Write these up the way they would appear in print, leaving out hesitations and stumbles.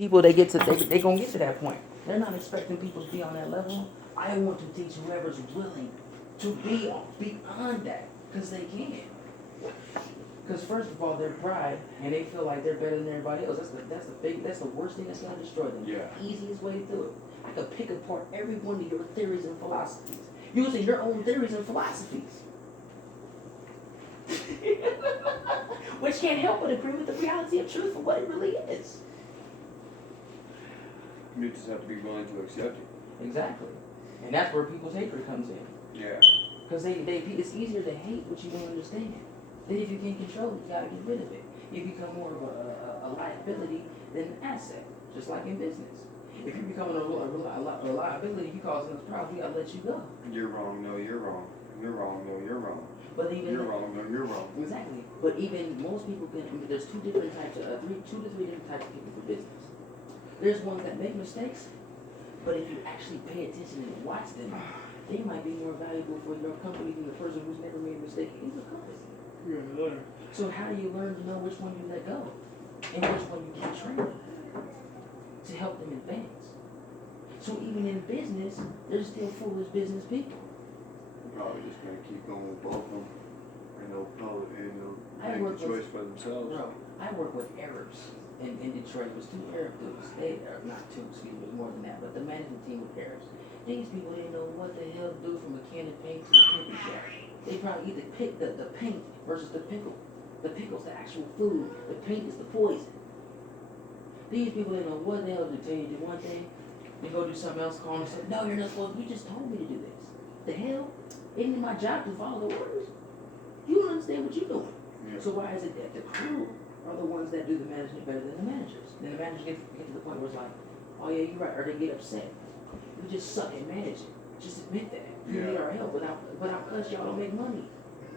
People they gonna get to that point. They're not expecting people to be on that level. I want to teach whoever's willing to be beyond that, because they can. Because first of all, their pride, and they feel like they're better than everybody else. That's the worst thing that's gonna destroy them. Yeah. Easiest way to do it. I could pick apart every one of your theories and philosophies, using your own theories and philosophies. Which can't help but agree with the reality of truth for what it really is. You just have to be willing to accept it. Exactly. And that's where people's hatred comes in. Yeah. Because it's easier to hate what you don't understand. Then if you can't control it, you gotta get rid of it. You become more of a liability than an asset, just like in business. If you're becoming a liability, you causing us problems, we gotta let you go. You're wrong, no, you're wrong. You're wrong, no, you're wrong. But even you're wrong, no, you're wrong. Exactly. But even most people there's two to three different types of people for business. There's ones that make mistakes, but if you actually pay attention and watch them, they might be more valuable for your company than the person who's never made a mistake in your company. You're gonna learn. So how do you learn to know which one you let go and which one you keep training to help them advance? So even in business, there's still foolish business people. Probably just gonna keep going with both of them, and they'll I make work the choice for themselves. Bro, I work with Arabs in Detroit. It was two Arab dudes. They are not two, excuse me, it was more than that, but the management team was Arabs. These people didn't know what the hell to do from a can of paint to a pickle jar. They probably either pick the paint versus the pickle. The pickle's the actual food. The paint is the poison. These people didn't know what the hell to tell you to do one thing, you go do something else, call them and say, no, you're not supposed to. You just told me to do this. The hell? Isn't it my job to follow the orders? You don't understand what you're doing. Yeah. So why is it that the crew are the ones that do the management better than the managers? Then the managers get to the point where it's like, oh yeah, you're right, or they get upset. We just suck at managing. Just admit that. You need our help. Without us, y'all don't make money.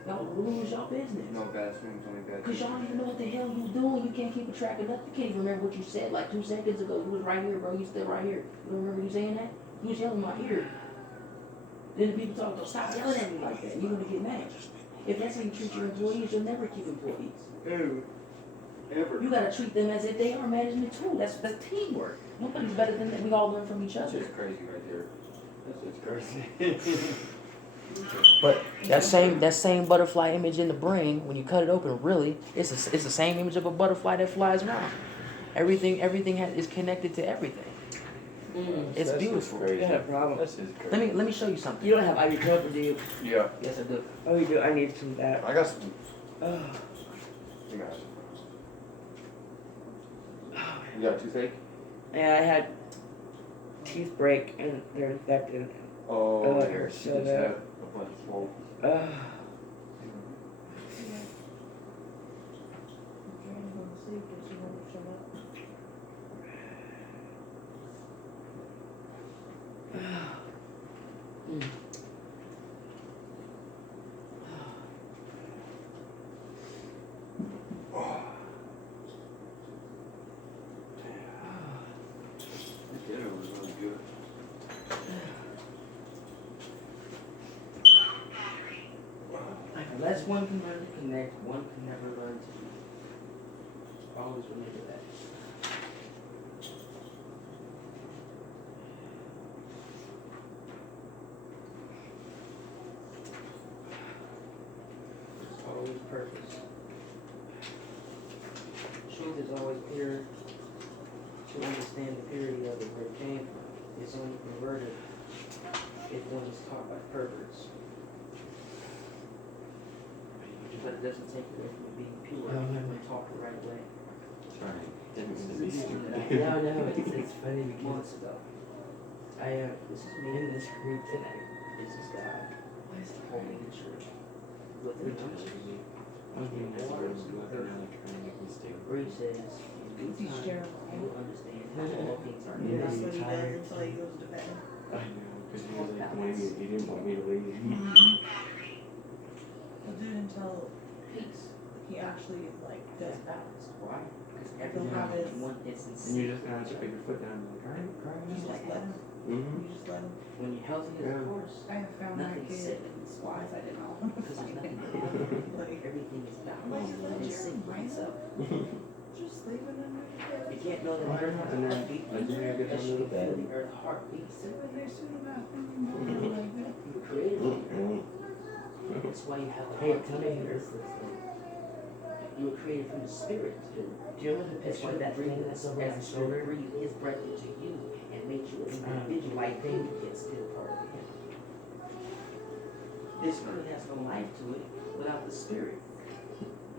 Y'all lose y'all business. No bad swings, only bad Because y'all don't even know what the hell you doing. You can't keep a track of nothing. You can't even remember what you said like 2 seconds ago. You was right here, bro. You still right here. You don't remember you saying that? You was yelling in my ear. Then the people talk about, stop yelling at me like that. You're going to get mad. If that's how you treat your employees, you'll never keep employees. Ever. You got to treat them as if they are management too. That's teamwork. Nobody's better than that. We all learn from each That's other. just crazy right there. That's just crazy. But that same butterfly image in the brain, when you cut it open, really, it's the same image of a butterfly that flies around. Everything is connected to everything. It's That's beautiful. You got a problem. That's just crazy. Let me show you something. You don't have ibuprofen, do you? Yeah. Yes, I do. Oh, you do. I need some of that. I got some. Oh. You got some. You got toothache? Yeah, I had teeth break and they're infected. Oh, it you hurts just so had bad. a bunch of swollen. The dinner was really good. Unless one can learn to connect, one can never learn to be. Always remember that. There's always purpose. Truth is always clear to understand the purity of it, where it came from. It's only converted if one is taught by perverts. But it doesn't take away from it being pure when taught the right way. Right. No, it's funny because Months ago. This is me in this group today. This is God. Holding the truth. With the truth. Where he says, in due time, you will understand how all things are in That's what he balance. does until he goes to bed. I know, because he was like, maybe he didn't want me to leave. He'll do it until Peace. he actually like That's does. balance. Why? Because He'll everything have in his- one instance. And you're just gonna have to put your foot down and be like, alright, cry You just let him. Mm-hmm. You just let him. When you're healthy as a horse, I have found my nothing's kid. sick. Why? I didn't know. Because there's nothing to do. Like, Everything is Why balanced you let and your sync by brain itself. Just sleeping in there. You can't know the Why earth not? has And a then heartbeat I didn't get unless to you little feel bed. the earth heartbeat. Sitting next to the bathroom, like that. You were created. Mm-mm. That's why you have a Hey, heart tell to me the who earth. this looks like. You were created from the spirit. Do you remember the That's picture why of that breathe thing that's over my as the spirit shoulder? breathed his breath into you and made you an individual. light thing. It's still part of him. This earth has no life to it without the spirit.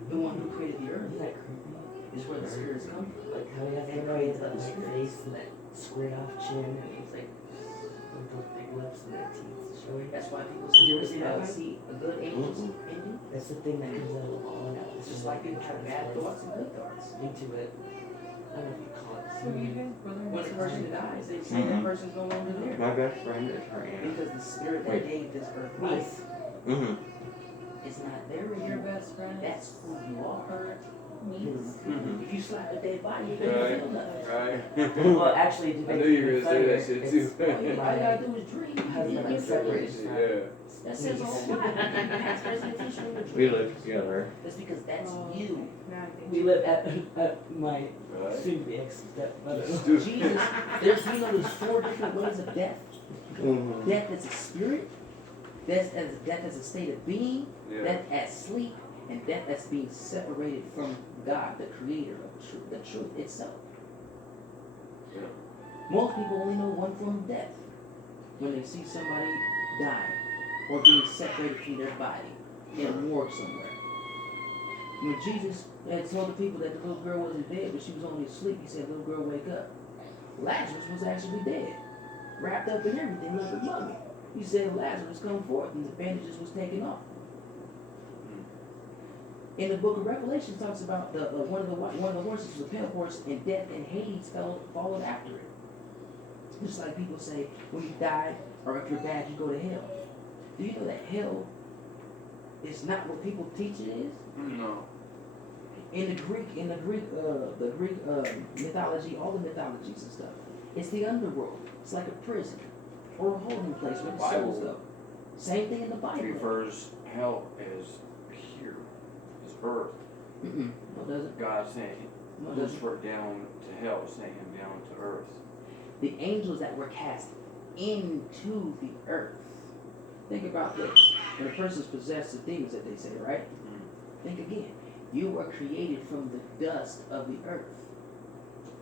The one who created the earth Isn't that creepy? is where the spirits come from. Like how he has And that creates that other white spirits. face and that squared off chin and he's like with those big lips and that teeth showing. That's why people Did you ever see that one? see a good angel's ending. That's the thing that comes out of all now. It's just like people have bad thoughts and good thoughts. Into it. I don't know if you call it. So you guys brother and When a sister? person dies, they say that person's no longer there. My best friend is her aunt. Because the spirit that gave this earth life Mm-hmm. is not there Your anymore. best friend? That's who you are. Mm-hmm. If you slap a dead body, you're gonna feel nothing. Right. Well, actually, to I make knew it you were even gonna say that funnier, shit too. it's All you my gotta do is dream. husband You and get separated separated. from Yeah. That says a whole lot. Past, present, future, and We future. live together. That's because that's Oh, you. now I think We live at my Right. soon-to-be ex-stepmother. Jesus, there's 4 different ways of death. Mm-hmm. Death as a spirit, death as a state of being, Yeah. death as sleep, and death as being separated from God, the creator of truth, the truth itself. Yeah. Most people only know one form of death. When they see somebody die or being separated from their body in a morgue somewhere. When Jesus had told the people that the little girl wasn't dead, but she was only asleep, he said, "Little girl, wake up." Lazarus was actually dead, wrapped up in everything like a mummy. He said, "Lazarus, come forth," and the bandages was taken off. In the book of Revelation, it talks about one of the horses was a pale horse, and death and Hades followed after it. Just like people say, when you die or if you're bad, you go to hell. Do you know that hell is not what people teach it is? No. In the Greek mythology, all the mythologies and stuff, it's the underworld. It's like a prison or a holding place where the souls go. Same thing in the Bible. Refers hell as here, as earth. No, it doesn't. God saying, No, it doesn't. Lucifer down to hell, saying him down to earth. The angels that were cast into the earth. Think about this. When a person's possessed of demons that they say, right? Think again. You were created from the dust of the earth.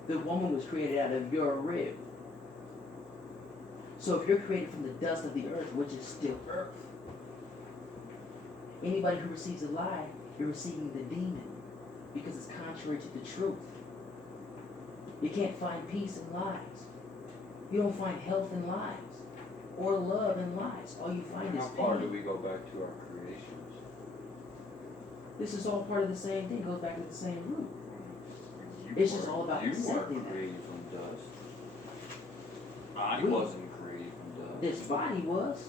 The woman was created out of your rib. So if you're created from the dust of the earth, which is still earth, anybody who receives a lie, you're receiving the demon because it's contrary to the truth. You can't find peace in lies. You don't find health in lies or love in lies. All you find is How far do pain. we go back to our creations? This is all part of the same thing. Goes back to the same root. You It's just weren't- all about You accepting weren't that. created from dust. I We- wasn't created from dust. This body was.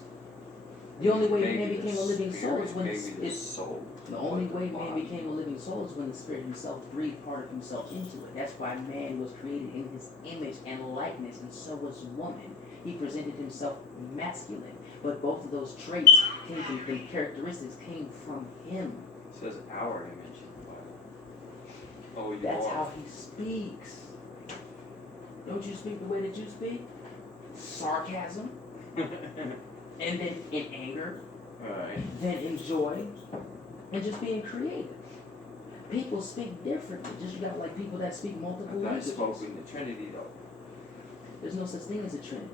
The only way man Maybe became the a living soul is spirit, when maybe the it's soul. the only but the way man body. became a living soul is when the Spirit himself breathed part of himself into it. That's why man was created in his image and likeness, and so was woman. He presented himself masculine, but both of those traits came from the characteristics came from him. It says our image in the Bible. Oh, you That's are. how he speaks. Don't you speak the way that you speak? Sarcasm, and then in anger, Alright. then in joy, and just being creative. People speak differently. Just you got like people that speak multiple I've not languages. spoken the Trinity though. There's no such thing as a Trinity.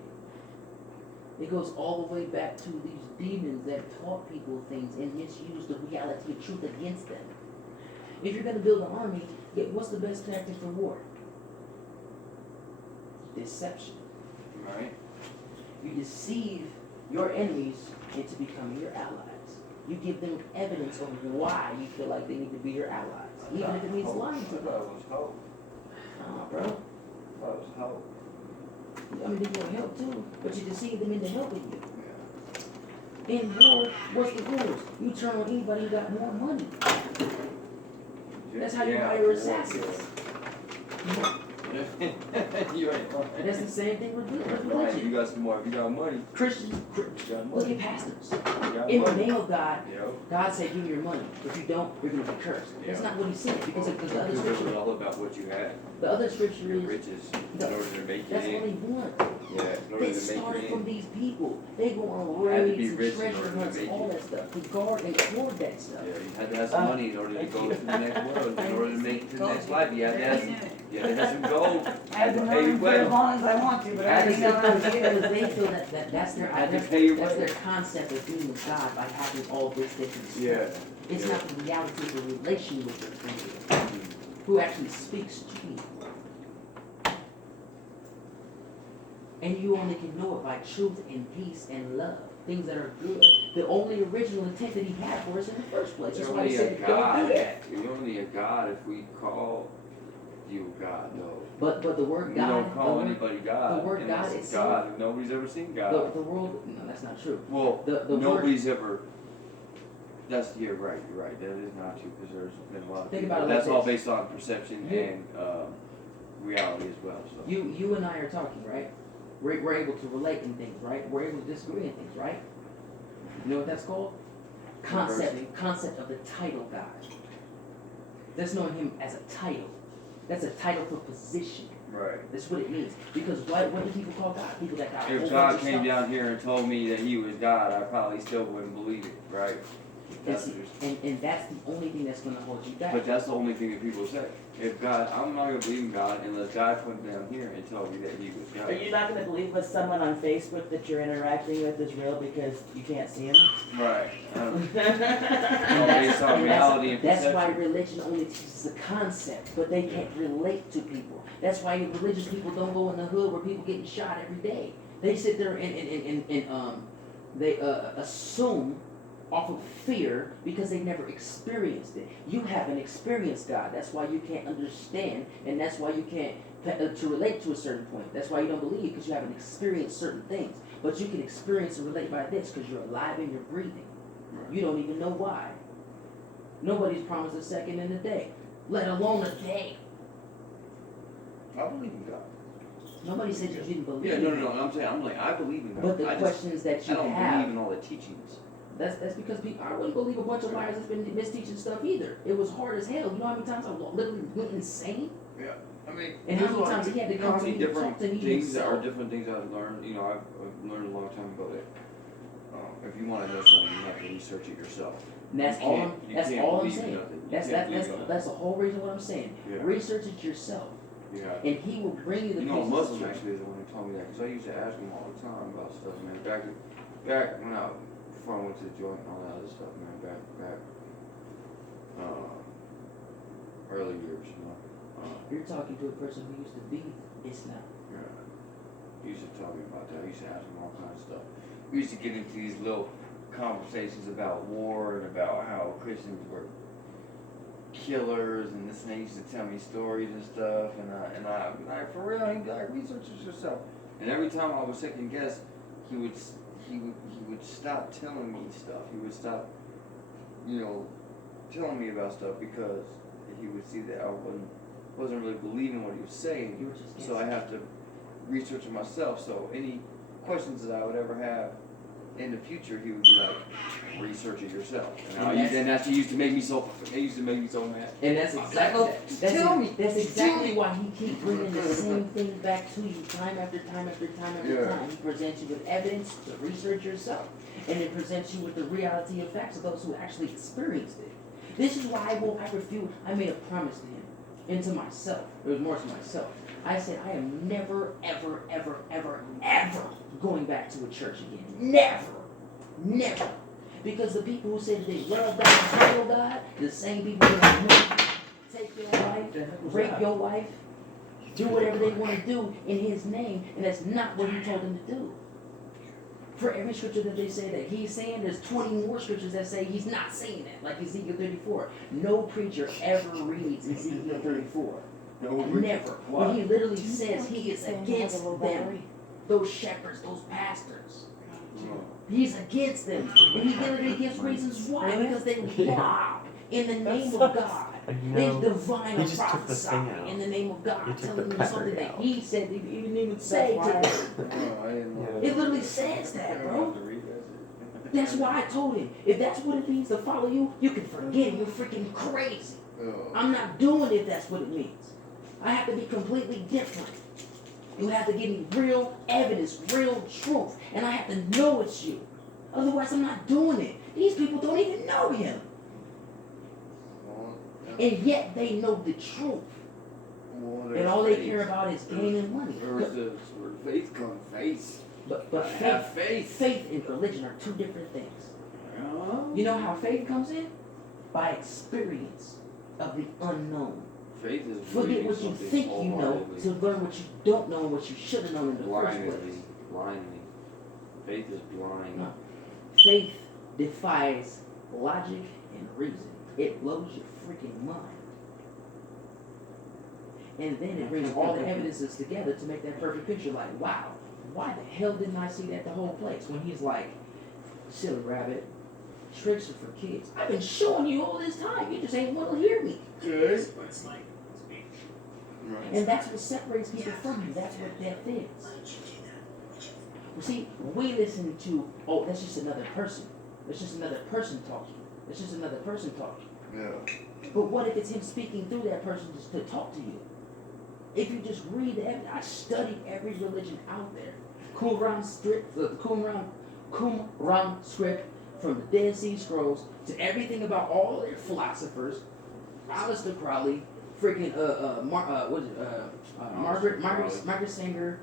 It goes all the way back to these demons that taught people things and misused the reality of truth against them. If you're going to build an army, what's the best tactic for war? Deception. Right? You deceive your enemies into becoming your allies. You give them evidence of why you feel like they need to be your allies, even if it means lying to I thought them. it was hope. Bro. I thought it was hope. I mean, they will help too, but you deceive them into helping you. Yeah. In war, what's the rules? You turn on anybody who got more money. That's how you Yeah, hire yeah, assassins. yeah. You ain't lying. That's the same thing with Right, you religion. got some more, if you got money, Christians, you got look money. at pastors. You got In the money. name of God, Yo. God said, give me your money. If you don't, you're going to be cursed. That's Yeah. not what he said, because the other Because it was scripture, all about what you had, the other scripture your is, riches, in order to make that's it all they in. want. Yeah, in order They to started make it from in. these people. They go on Had to be raids and rich in treasure order to hunts, make all it. that stuff, to guard and hoard that stuff. Yeah, you had to have some money in order to go to the next world, in order to make it to the next life, you had to have some, you had to have some gold. I've been Pay your running for way. as long as I want to, but I Because didn't know how to do because it. they feel that that's their Had to pay your that's way. their concept of being with God by having all this different stuff. Yeah. It's Yeah. not the reality of the relation with the Creator, who actually speaks to you. And you only can know it by truth and peace and love, things that are good. The only original intent that he had for us in the first place. That's You're why he only a said, don't God, do that. you're only a God if we call you God, no. But the word We God, don't call the word, anybody God, the word unless God it's itself- God, nobody's ever seen the God. world, no, that's not true. Well, the word- nobody's ever, you're right, that is not true, because there's been a lot of Think people, about it like that's all this. based on perception You- and, reality as well, so. You and I are talking, right? We're able to relate in things, right? We're able to disagree in things, right? You know what that's called? Concept of the title God. That's knowing him as a title. That's a title for position. Right. That's what it means. Because what do people call God? People that got a If whole God bunch of came stuff. down here and told me that he was God, I probably still wouldn't believe it, right? And, That's see, and that's the only thing that's gonna hold you back. But that's the only thing that people say. If God, I'm not gonna believe in God unless God put down here and told me that he was God. Are you not gonna believe what someone on Facebook that you're interacting with is real because you can't see him? Right. All And based on and reality and that's why perception. religion only teaches a concept, but they can't relate to people. That's why religious people don't go in the hood where people getting shot every day. They sit there and they assume off of fear because they never experienced it. You haven't experienced God. That's why you can't understand, and that's why you can't to relate to a certain point. That's why you don't believe, because you haven't experienced certain things. But you can experience and relate by this because you're alive and you're breathing. You don't even know why. Nobody's promised a second in a day, let alone a day. I believe in God. Nobody said you didn't believe. Yeah, no, I'm saying, I believe in God. But the I just, questions that I you don't have, believe in all the teachings. that's because people, I wouldn't believe a bunch of liars that's been misteaching stuff either. It was hard as hell. You know how many times I literally went insane? Yeah, I mean, And how there's many a lot times of- he had to you come know, to me and different talk to me things that are himself? different things I've learned. You know, I've learned a long time ago that if you want to know something, you have to research it yourself. And that's You all. can't- I'm, you that's can't all I'm believe in saying. nothing. You That's can't believe in nothing. that's the whole reason what I'm saying. Yeah. Research it yourself, Yeah. and he will bring you the You know, a pieces of Muslim truth. actually is the one who told me that, because I used to ask him all the time about stuff, man. Back when before I went to the joint and all that other stuff, man. Back, early years, you know. You're talking to a person who used to be Islam. Yeah. He used to tell me about that. I used to ask him all kinds of stuff. We used to get into these little conversations about war and about how Christians were killers and this, and he used to tell me stories and stuff, and I for real, he'd be like, research it yourself. And every time I was second guess, he would stop telling me stuff. He would stop, telling me about stuff because he would see that I wasn't really believing what he was saying. You were just So I have to research it myself. So any questions that I would ever have in the future, he would be like, research it yourself. And that used to make me so mad. And that's exactly Tell me. That's exactly why he keeps bringing the same thing back to you time after time after time after Yeah. time. He presents you with evidence to research yourself, and it presents you with the reality of facts of those who actually experienced it. This is why I made a promise to him and to myself. It was more to myself. I said, I am never, ever, ever, ever, ever going back to a church again. Never. Never. Because the people who say that they love God and follow God, the same people that take your wife, rape your wife, do whatever they want to do in his name, and that's not what he told them to do. For every scripture that they say that he's saying, there's 20 more scriptures that say he's not saying that, like Ezekiel 34. No preacher ever reads Ezekiel 34. Never. When he literally says he is against them, those shepherds, those pastors. He's against them. And he literally gives reasons why. Because they rob in the name of sucks. God. Like, They no. divine He or just took the prophesy thing out. in the name of He God, took telling the you pepper something that out. He said He didn't even say why- to them. Oh, I didn't know. Yeah. It literally says that, I don't bro. have to read that. That's why I told him, if that's what it means to follow you, you can forget it. You're freaking crazy. Oh. I'm not doing it if that's what it means. I have to be completely different. You have to give me real evidence, real truth, and I have to know it's you. Otherwise, I'm not doing it. These people don't even know him, Well, and yet they know the truth, well, and all they care about is gaining money. Where's this? Where faith comes, faith. But Have faith, faith. faith and religion are two different things. Oh. You know how faith comes in? By experience of the unknown. Faith is Forget believing what you something think you know wholeheartedly. to learn what you don't know and what you should have known in the first place. Blindly. Faith is blind. No. Faith defies logic and reason. It blows your freaking mind. And then it brings all the evidences together to make that perfect picture like, wow, why the hell didn't I see that the whole place? When he's like, silly rabbit, tricks are for kids. I've been showing you all this time. You just ain't want to hear me. Good. Right. And that's what separates people from you. That's what death is. You see, we listen to, oh, that's just another person. That's just another person talking. That's just another person talking. Yeah. But what if it's him speaking through that person just to talk to you? If you just read the evidence, I studied every religion out there. Qumran script, from the Dead Sea Scrolls to everything about all their philosophers, Aleister Crowley, freaking Margaret Sanger,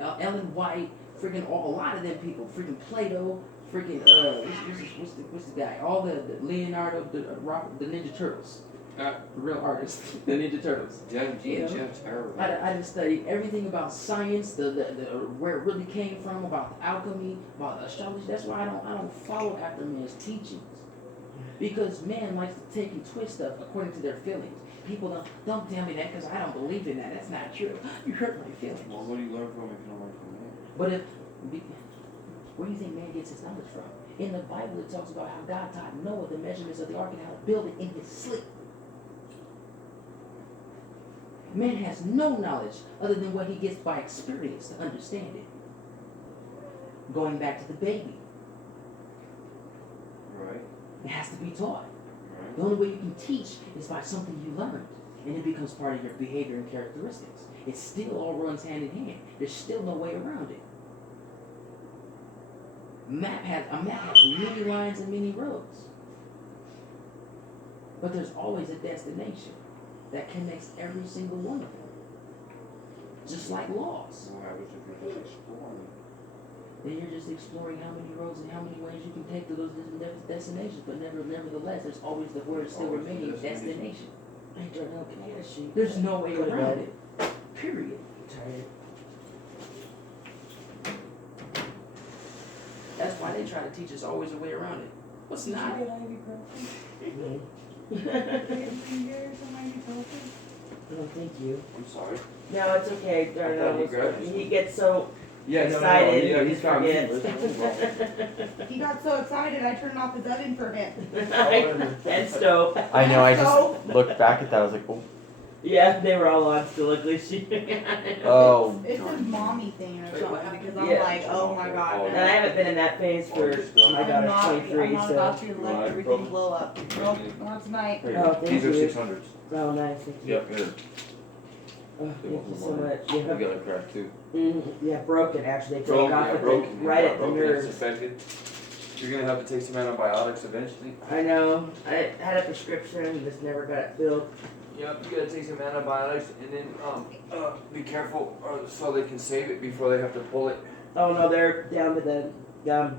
Ellen White, freaking a lot of them people, freaking Plato, freaking what's the guy? All the Leonardo, the Ninja Turtles, the real artists, the Ninja Turtles. I just studied everything about science, the where it really came from, about alchemy, about astrology. That's why I don't follow after man's teachings, because man likes to take and twist stuff according to their feelings. People don't tell me that because I don't believe in that. That's not true. You hurt my feelings. Well, what do you learn from if you don't learn from me? But where do you think man gets his knowledge from? In the Bible, it talks about how God taught Noah the measurements of the ark and how to build it in his sleep. Man has no knowledge other than what he gets by experience to understand it. Going back to the baby, Right. it has to be taught. Right. The only way you can teach is by something you learned, and it becomes part of your behavior and characteristics. It still all runs hand in hand. There's still no way around it. A map has many lines and many roads, but there's always a destination that connects every single one of them. Just like laws. What happens if you're just exploring? Then you're just exploring how many roads and how many ways you can take to those different destinations. But nevertheless, there's always the word still Always the remaining, destination. destination. I don't know. Can I get a sheet? There's no way Go to around bed. it. Period. I'm tired. That's why they try to teach us always a way around it. What's Did you not? get ibuprofen? Mhm. Anything there, some ibuprofen? Oh, thank you. I'm sorry. No, it's okay. I thought you grabbed He gets so Yeah, excited, Yeah, he he's got me. forgets. He got so excited, I turned off his oven for him. And stove. I know, I So- just looked back at that, I was like, oh, Yeah, they were all on still ugly shit. oh. It's his mommy thing or something, because I'm Yeah. like, oh my god. And I haven't been in that phase for my I'm daughter's not 23, about so. to let everything blow up. Nope, not tonight. Oh, thank These are you. 600s. Oh, nice, thank you. Yep, here. Oh, thank you so much. Yeah, We got a crack too. yeah, broken actually. They broke off at broken. the, right at the Broken, nerves. it's infected. You're gonna have to take some antibiotics eventually. I know. I had a prescription and just never got it filled. Yep, you gotta take some antibiotics and then be careful so they can save it before they have to pull it. Oh no, they're down to the gum.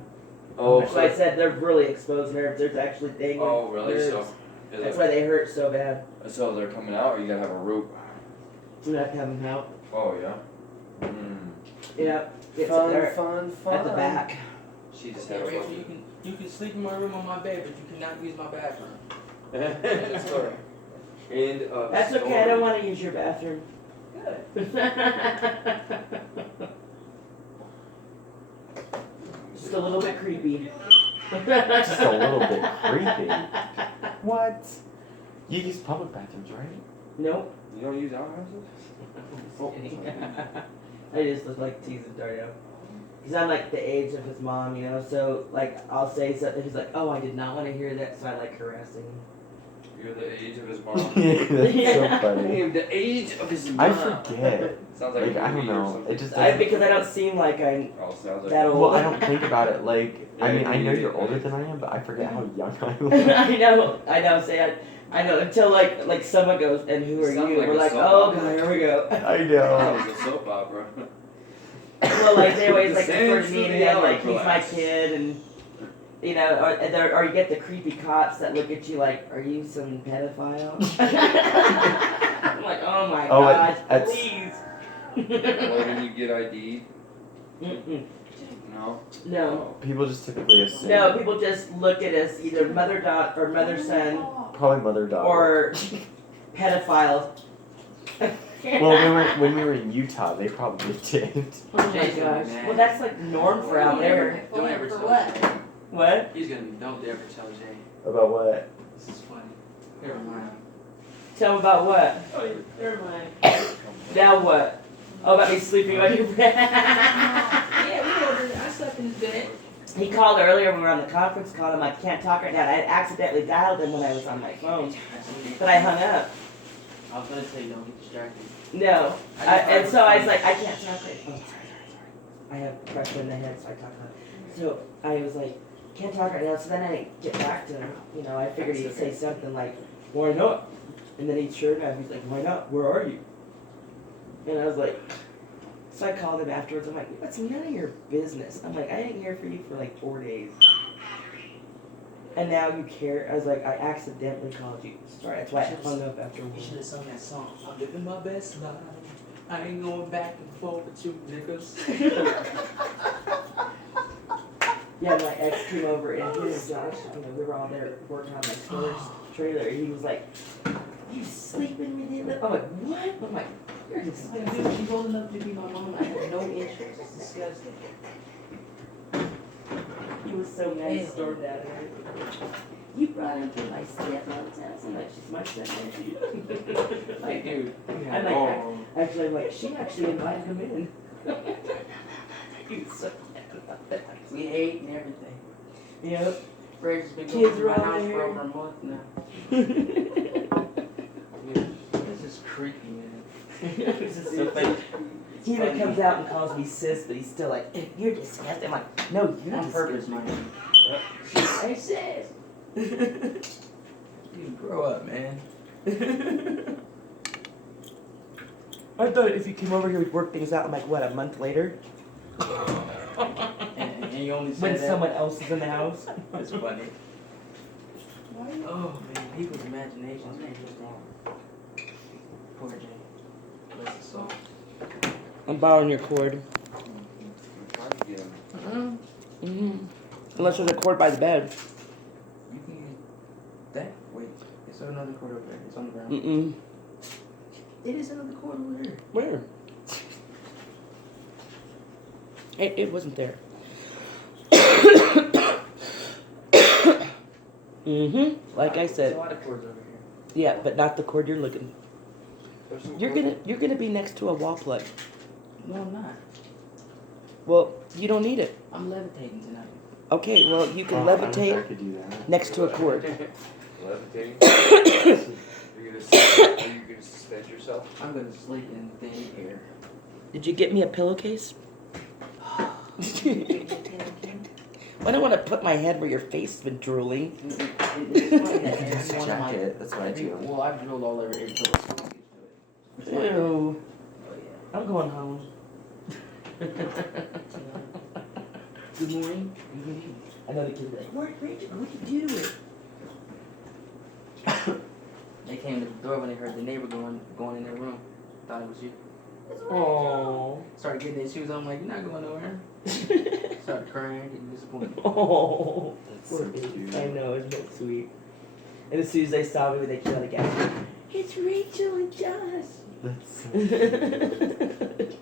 Oh, That's why I said they're really exposed nerves. There's actually dangling oh really? nerves. So, That's why they hurt so bad. so they're coming out, or you gotta have a root. We have to have them out. Oh yeah. Mm. Yeah, it's there fun. at the back. She just Yeah, had a Rachel, you can sleep in my room on my bed, but you cannot use my bathroom. story. End of That's okay. I don't want to use your bathroom. Good. Just a little bit creepy. Just a little bit creepy. What? What? You use public bathrooms, right? Nope. You don't use outhouses? I just look like teasing Dario. Because I'm like the age of his mom, you know, so like I'll say something, he's like, oh, I did not want to hear that, so I like harassing him. You're the age of his mom. That's so funny. The age of his I mom. forget. Sounds like Like, I don't a movie or know. something. It just doesn't. Because I don't seem like I'm Oh, sounds like that old. Well, I don't think about it. Like, I Yeah, mean, I know yeah, you're yeah. older than I am, but I forget how young I am. I know, say I know, until like someone goes, and who are Sound you? like We're a like, soap oh opera. god, here we go. I That know. was a soap opera. Well, like they always like Same refer to me and him like he's my relax. kid, and you know, or you get the creepy cops that look at you like, are you some pedophile? I'm like, oh my Oh, gosh, that's- please. Or when you get ID. Mm-mm. No? No. People just typically assume. No, people just look at us either mother-daughter or mother-son Probably mother-daughter. or pedophile. Well, when we were in Utah, they probably did. Oh my Jay's gonna gosh. be mad. Well, that's like norm for out there. Don't ever For tell what? Jay. What? He's gonna be, don't ever tell Jay. About what? This is funny. Never mind. Tell him about what? Oh, never mind. Now what? Oh, about me sleeping on your bed. Yeah, we ordered, I slept in his bed. He called earlier when we were on the conference call. I'm like, can't talk right now. I had accidentally dialed him when I was on my phone, but I hung up. I was gonna say, don't get distracted. No. I And just so thought I it was was like, I can't talk right now. Oh, sorry. I have pressure in the head, so I talk loud. So I was like, can't talk right now. So then I didn't get back to him. You know, I figured he'd say something like, why not? And then he sure enough, he's like, why not? Where are you? And I was like, so I called him afterwards. I'm like, that's none of your business. I'm like, I didn't hear from you for like 4 days. And now you care. I was like, I accidentally called you. Sorry, that's why I hung up after You one. should have sung that song. I'm living my best life. I ain't going back and forth with you niggas. Yeah, my ex came over and he and Josh, you know, we were all there working on my storage trailer. And he was like, you sleeping with him? I'm like, what? I'm like, you're It's like, disgusting. dude, she's old enough to be my mom. I have no interest. It's disgusting. He was so nice, stormed out of it. You brought him to my stepmom's house? I'm like, she's my stepmom. Like, dude. I'm like, actually, I'm like, she actually invited him in. He was so mad about that. We ate and everything. Yep. Fred's been Kids going to my around house there. for over a month now. This is creepy, man. It's just so funny. He even comes out and calls me sis, but he's still like, you're disgusting. I'm like, no, you're On purpose, disgusting. man. Hey, sis. You grow up, man. I thought if you came over here, we'd work things out in like, what, a month later? And you only When said that. someone else is in the house? That's funny. Oh, man, people's imaginations are just wrong. Poor Jay. Bless his soul. I'm borrowing your cord. I'm trying to get him. Mm-hmm. Unless there's a cord by the bed. You can get that. Wait, is there another cord over there? It's on the ground. Mm-mm. It is another cord over there. Where? It wasn't there. Mm-hmm. Like I There's said. a lot of cords over here. Yeah, but not the cord you're looking. There's some You're gonna be next to a wall plug. No, I'm not. Well, you don't need it. I'm levitating tonight. Okay, well you can Oh, I wish I levitate could do that. next to a cord. Levitating. Are you gonna suspend yourself? I'm gonna sleep in thin air. Did you get me a pillowcase? I don't want to put my head where your face has been drooling. It's funny that You can every one of my. jacket, that's what I do. Well, I've drilled all over every pillow. So I'm used to it. Ew. Oh, yeah. I'm going home. Good morning. I know the kids are like, what, Rachel, what are you doing? They came to the door when they heard the neighbor going in their room. Thought it was you. Oh. Started getting their shoes on. I'm like, you're not going nowhere. Started crying, getting disappointed. Oh. That's Poor so baby. cute. I know, isn't that sweet? And as soon as they saw me, they came out again. It's Rachel and Josh. That's so cute.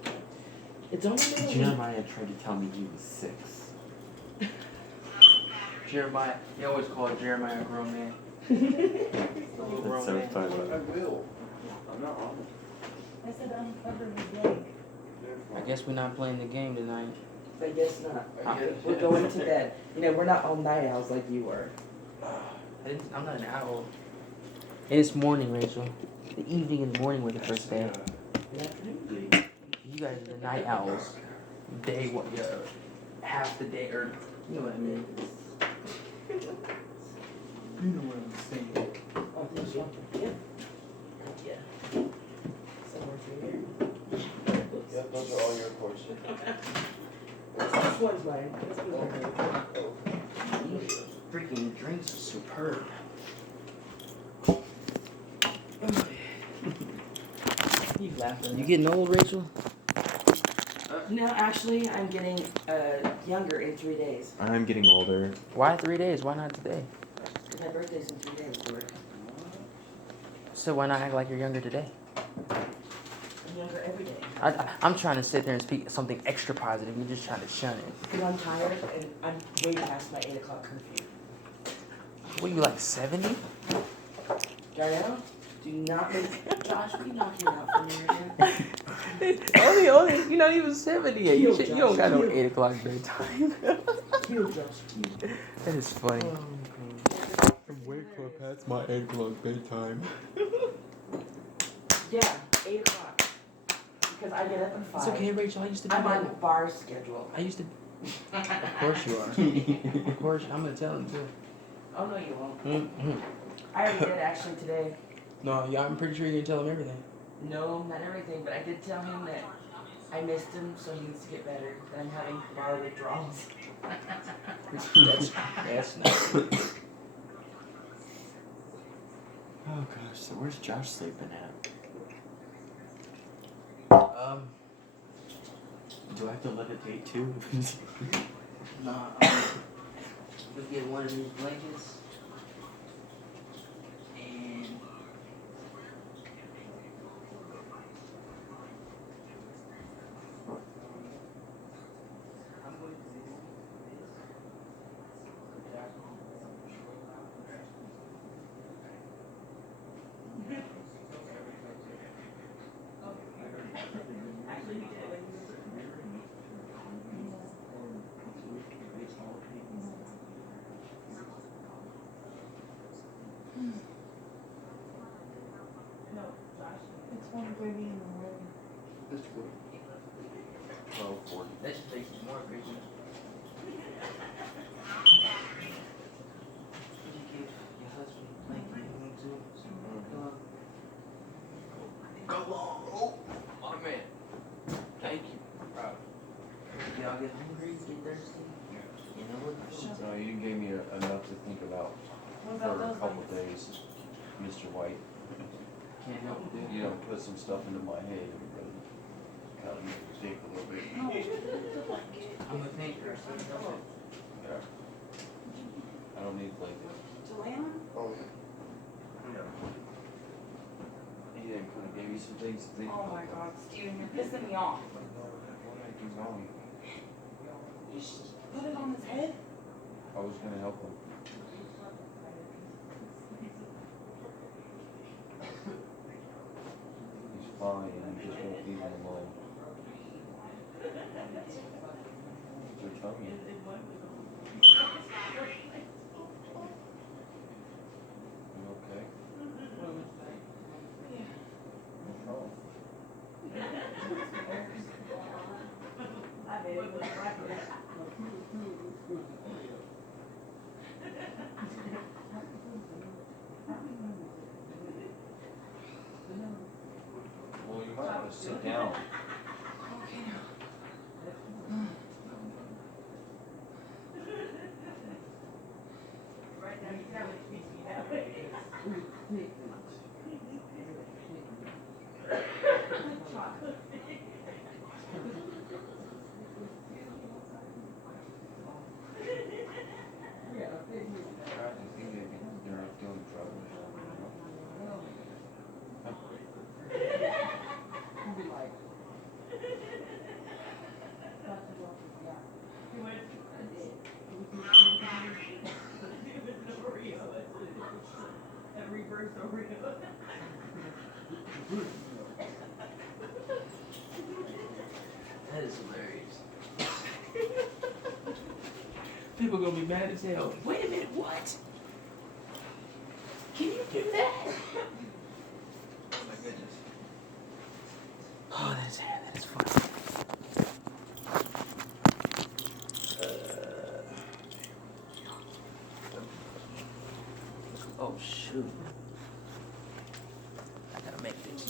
It's only me. Jeremiah tried to tell me he was 6. Jeremiah, they always call Jeremiah a grown man. That's so funny. I will. I'm not wrong. I said uncover his leg. I guess we're not playing the game tonight. I guess not. I guess. We're going to bed. You know, we're not all night owls like you were. I'm not an owl. And it's morning, Rachel. The evening and morning were the first day. You guys are the night owls. Day what? Yeah, half the day, or you know what I mean. You know what I'm saying. Oh, there's one. Yeah. Yeah. Somewhere through here. Yep, those are all your courses. This one's mine. This one's mine. These freaking drinks are superb. You laughing? You getting old, Rachel? No, actually, I'm getting younger in 3 days. I'm getting older. Why 3 days? Why not today? My birthday's in 3 days, Lord. So why not act like you're younger today? I'm younger every day. I'm trying to sit there and speak something extra positive. You're just trying to shun it. Because I'm tired and I'm way past my 8 o'clock curfew. What are you, like 70? Darnell, do not make Josh, will you knock me out from here again? only, you're not even 70 yet. Yo, You don't got no Josh, 8 o'clock bedtime. Kill Josh. That is funny. I'm way past my 8 o'clock bedtime. Yeah, 8 o'clock. Because I get up at 5. It's okay, Rachel. I used to do I'm that. on bar schedule. I used to. Of course you are. Of course, I'm gonna tell him too. Oh, no, you won't. Mm-hmm. I already did actually today. No, yeah, I'm pretty sure you're gonna tell him everything. No, not everything, but I did tell him that I missed him, so he needs to get better. That I'm having bar withdrawals. That's nice. Oh gosh, so where's Josh sleeping at? Do I have to levitate too? Nah. We'll get one of these blankets. And I'm going to do this. It's 1:30 in the morning. That's good. 12:40. That should take some more Rachel. Did you give your husband a blanket you want to? Go on. Oh, my man. Thank you. Proud. Y'all get hungry, get thirsty? You know what? No, you gave me enough to think about What for about a those couple lights? days, Mr. White. Can't help it, dude. You know, put some stuff into my head and really kind of make me think a little bit. I'm a thinker, so you know it. Yeah. I don't need blanket. To lay on? Oh, yeah. He didn't kind of gave me some things to think Oh about. my God, Steven, you're pissing me off. What did I do wrong? You should put it on his head. I was gonna help him. He's fine, you just won't leave him alone. They're telling me. You okay? No problem. Well, you might want to sit down. They're not feeling trouble. is hilarious. People gonna be mad as hell. Wait a minute, what? Can you do that? Oh my goodness. Oh, that is funny. Oh shoot. I gotta make this.